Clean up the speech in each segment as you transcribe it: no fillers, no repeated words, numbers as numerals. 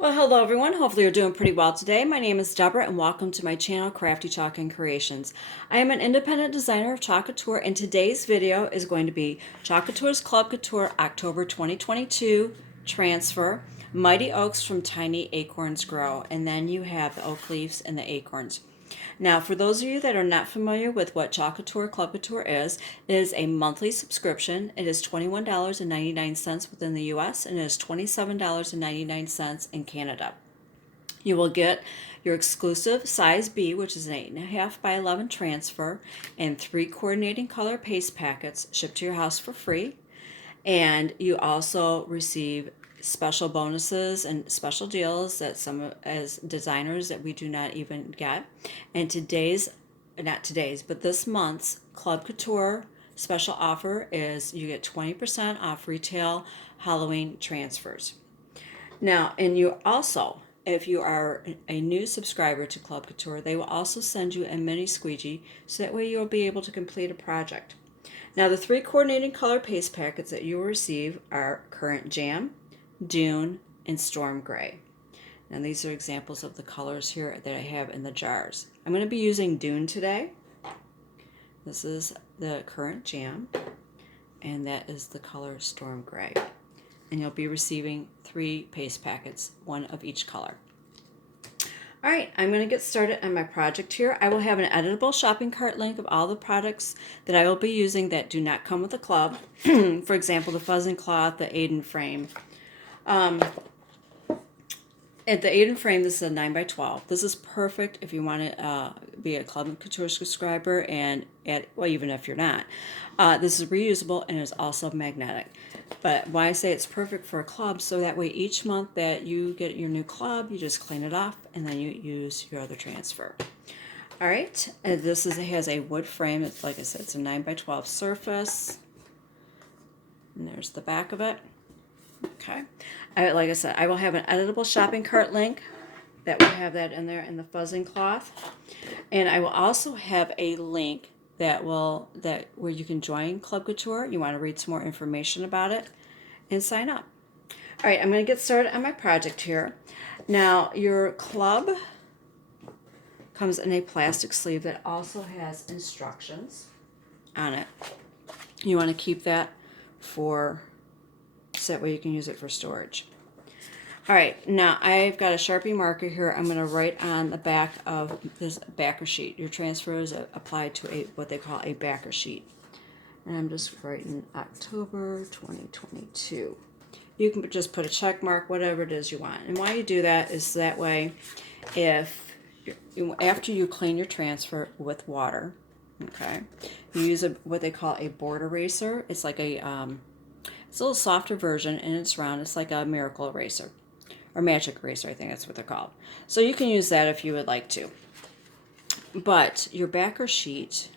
Well, hello everyone. Hopefully you're doing pretty well today. My name is Deborah and welcome to my channel, Crafty Chalk and Creations. I am an independent designer of Chalk Couture and today's video is going to be Chalk Couture's Club Couture October 2022 transfer, Mighty Oaks from Tiny Acorns Grow, and then you have the oak leaves and the acorns. Now, for those of you that are not familiar with what Chalk Couture Club Couture is, it is a monthly subscription. It is $21.99 within the US and it is $27.99 in Canada. You will get your exclusive size B, which is an 8.5 by 11 transfer, and 3 coordinating color paste packets shipped to your house for free. And you also receive special bonuses and special deals that some as designers that we do not even get. And but this month's Club Couture special offer is you get 20% off retail Halloween transfers. Now, and you also, if you are a new subscriber to Club Couture, they will also send you a mini squeegee so that way you'll be able to complete a project. Now, the 3 coordinating color paste packets that you will receive are Current Jam, Dune, and Storm Gray. And these are examples of the colors here that I have in the jars. I'm going to be using Dune today. This is the Current Jam, and that is the color Storm Gray. And you'll be receiving 3 paste packets, 1 of each color. All right, I'm going to get started on my project here. I will have an editable shopping cart link of all the products that I will be using that do not come with the club. For example, the fuzzing cloth, the Aiden frame. At the Aiden frame, this is a 9 by 12. This is perfect if you want to be a Club Couture subscriber, and well, even if you're not. This is reusable and is also magnetic. But why I say it's perfect for a club, so that way each month that you get your new club, you just clean it off and then you use your other transfer. All right, it has a wood frame. It's, like I said, it's a 9 by 12 surface. And there's the back of it. Okay, like I said, I will have an editable shopping cart link that will have that in there in the fuzzing cloth, and I will also have a link where you can join Club Couture. You want to read some more information about it and sign up. All right, I'm going to get started on my project here. Now, your club comes in a plastic sleeve that also has instructions on it. You want to keep that so that way you can use it for storage. All right, now I've got a Sharpie marker here. I'm going to write on the back of this backer sheet. Your transfer is applied to what they call a backer sheet. And I'm just writing October 2022. You can just put a check mark, whatever it is you want. And why you do that is that way after you clean your transfer with water, okay, you use what they call a board eraser. It's like it's a little softer version, and it's round. It's like a miracle eraser or magic eraser, I think that's what they're called. So you can use that if you would like to. But your backer sheet,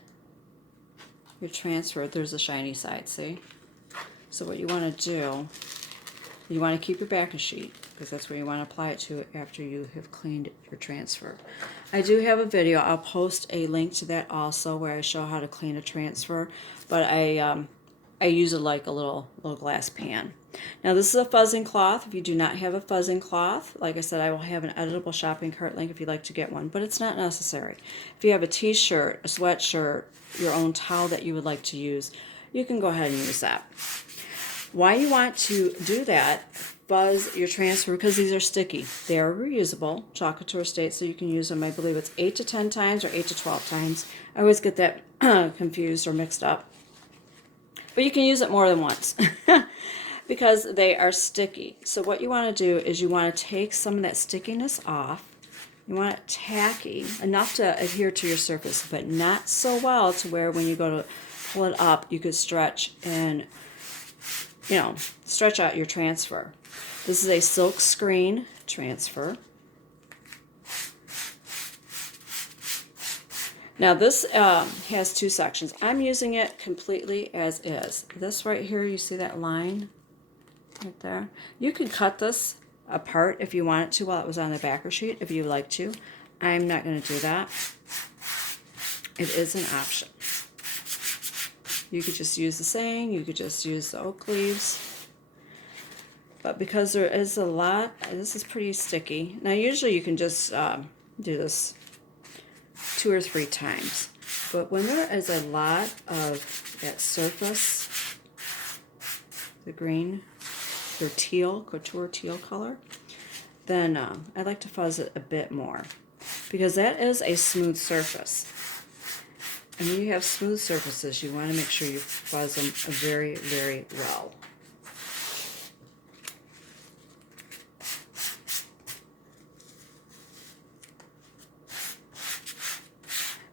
your transfer, there's a shiny side, see? So what you want to do, you want to keep your backer sheet because that's where you want to apply it to after you have cleaned your transfer. I do have a video. I'll post a link to that also where I show how to clean a transfer, but I use it like a little glass pan. Now, this is a fuzzing cloth. If you do not have a fuzzing cloth, like I said, I will have an editable shopping cart link if you'd like to get one, but it's not necessary. If you have a t-shirt, a sweatshirt, your own towel that you would like to use, you can go ahead and use that. Why you want to do that, fuzz your transfer, because these are sticky. They are reusable, Chalk Couture states, so you can use them, I believe it's 8 to 10 times or 8 to 12 times. I always get that confused or mixed up. But you can use it more than once because they are sticky. So what you want to do is you want to take some of that stickiness off. You want it tacky, enough to adhere to your surface, but not so well to where when you go to pull it up, you could stretch and, stretch out your transfer. This is a silk screen transfer. Now this has 2 sections. I'm using it completely as is. This right here, you see that line right there? You can cut this apart if you want it to while it was on the backer sheet, if you like to. I'm not going to do that. It is an option. You could just use the saying, you could just use the oak leaves. But because there is a lot, this is pretty sticky. Now usually you can just do this 2 or 3 times. But when there is a lot of that surface, the green, or teal, couture teal color, then I like to fuzz it a bit more, because that is a smooth surface. And when you have smooth surfaces, you want to make sure you fuzz them very, very well.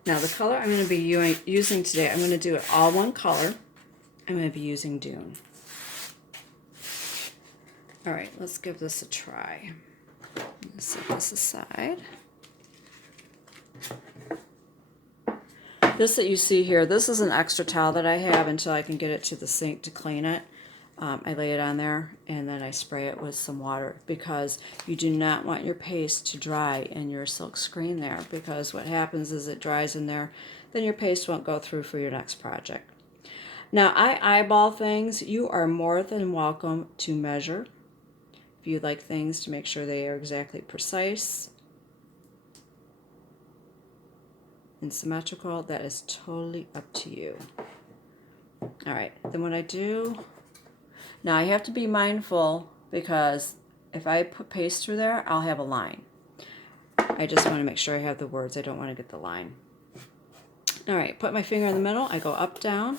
Now the color I'm going to be using today, I'm going to do it all one color. I'm going to be using Dune. All right, let's give this a try. Let's set this aside. This that you see here, this is an extra towel that I have until I can get it to the sink to clean it. I lay it on there and then I spray it with some water, because you do not want your paste to dry in your silk screen there, because what happens is it dries in there, then your paste won't go through for your next project. Now I eyeball things. You are more than welcome to measure if you'd like things to make sure they are exactly precise and symmetrical. That is totally up to you. All right, then what I do, now I have to be mindful, because if I put paste through there, I'll have a line. I just want to make sure I have the words. I don't want to get the line. All right, put my finger in the middle. I go up, down,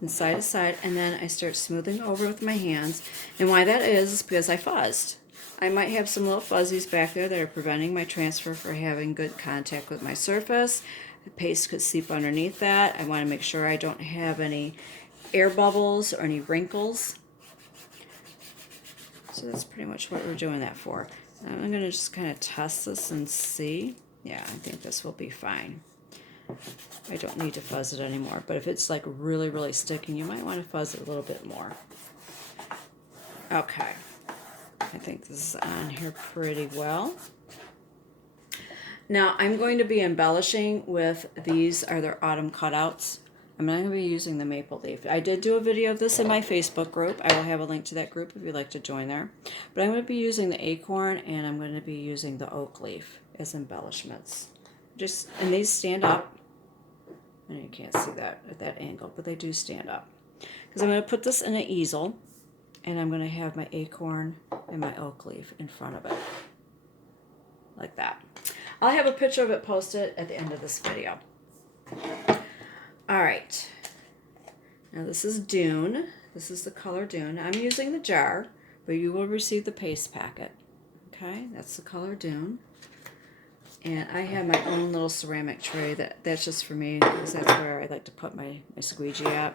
and side to side, and then I start smoothing over with my hands. And why that is because I fuzzed. I might have some little fuzzies back there that are preventing my transfer from having good contact with my surface. The paste could seep underneath that. I want to make sure I don't have any air bubbles or any wrinkles. So that's pretty much what we're doing that for. I'm going to just kind of test this and see. Yeah, I think this will be fine. I don't need to fuzz it anymore, but if it's like really, really sticking, you might want to fuzz it a little bit more. Okay, I think this is on here pretty well. Now I'm going to be embellishing with, these are their autumn cutouts. I'm not going to be using the maple leaf. I did do a video of this in my Facebook group. I will have a link to that group if you'd like to join there. But I'm going to be using the acorn, and I'm going to be using the oak leaf as embellishments. And these stand up. And you can't see that at that angle, but they do stand up. Because I'm going to put this in an easel, and I'm going to have my acorn and my oak leaf in front of it. Like that. I'll have a picture of it posted at the end of this video. All right. Now this is Dune. This is the color Dune. I'm using the jar, but you will receive the paste packet. Okay, that's the color Dune. And I have my own little ceramic tray that's just for me, because that's where I like to put my squeegee at.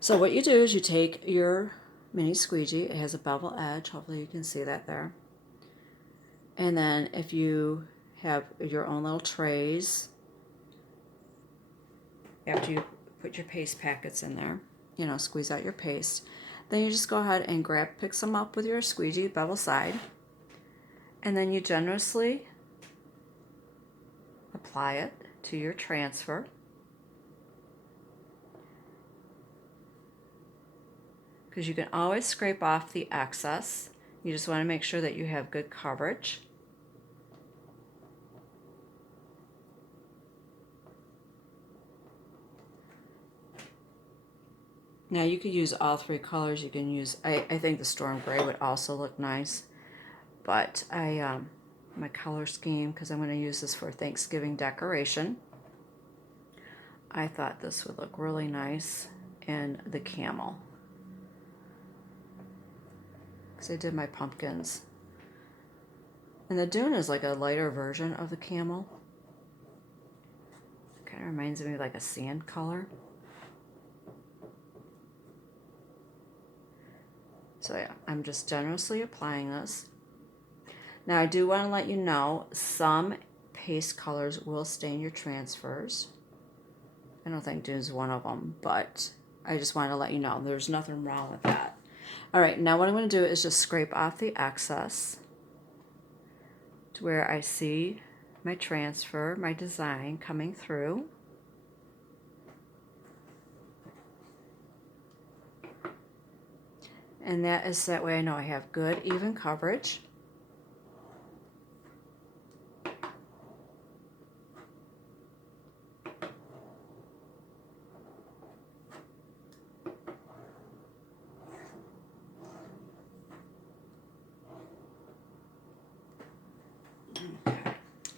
So what you do is you take your mini squeegee. It has a bevel edge. Hopefully you can see that there. And then if you have your own little trays, after you put your paste packets in there, you know, squeeze out your paste, then you just go ahead and pick some up with your squeegee bevel side, and then you generously apply it to your transfer. Because you can always scrape off the excess. You just want to make sure that you have good coverage. Now you could use all 3 colors. You can use, I think the storm gray would also look nice, but my color scheme, because I'm going to use this for Thanksgiving decoration, I thought this would look really nice in the camel, because I did my pumpkins. And the Dune is like a lighter version of the camel. It kind of reminds me of like a sand color. So yeah, I'm just generously applying this. Now I do want to let you know, some paste colors will stain your transfers. I don't think Dune's one of them, but I just wanted to let you know there's nothing wrong with that. All right, now what I'm going to do is just scrape off the excess to where I see my transfer, my design coming through. And that is that way I know I have good, even coverage.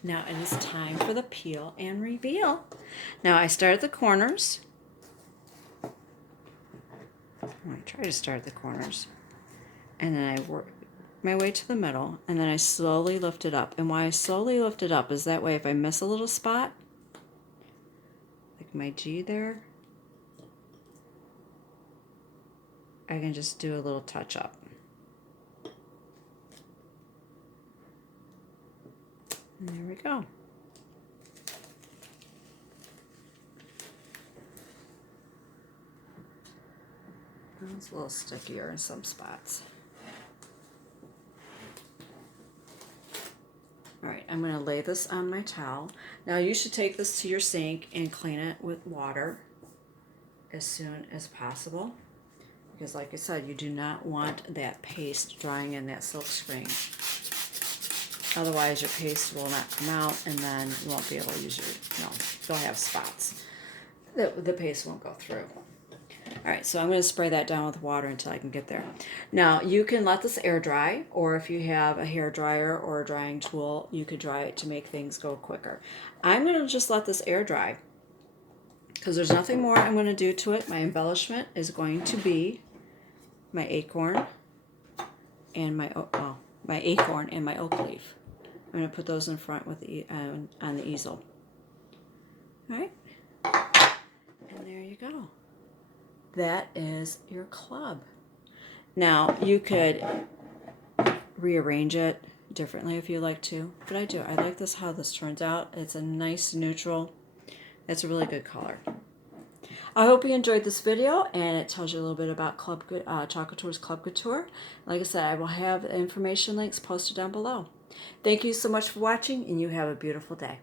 Now it is time for the peel and reveal. Now I start at the corners. I try to start at the corners. And then I work my way to the middle, and then I slowly lift it up. And why I slowly lift it up is that way if I miss a little spot, like my G there, I can just do a little touch up. And there we go. It's a little stickier in some spots. All right, I'm going to lay this on my towel. Now you should take this to your sink and clean it with water as soon as possible. Because like I said, you do not want that paste drying in that silk screen. Otherwise your paste will not come out, and then you won't be able to use your, you'll have spots. The paste won't go through. All right, so I'm going to spray that down with water until I can get there. Now, you can let this air dry, or if you have a hair dryer or a drying tool, you could dry it to make things go quicker. I'm going to just let this air dry because there's nothing more I'm going to do to it. My embellishment is going to be my acorn and my acorn and my oak leaf. I'm going to put those in front with the on the easel. All right, and there you go. That is your club. Now, you could rearrange it differently if you like to, but I do. I like this, how this turns out. It's a nice neutral. It's a really good color. I hope you enjoyed this video, and it tells you a little bit about Chalk Couture's Club Couture. Like I said, I will have information links posted down below. Thank you so much for watching, and you have a beautiful day.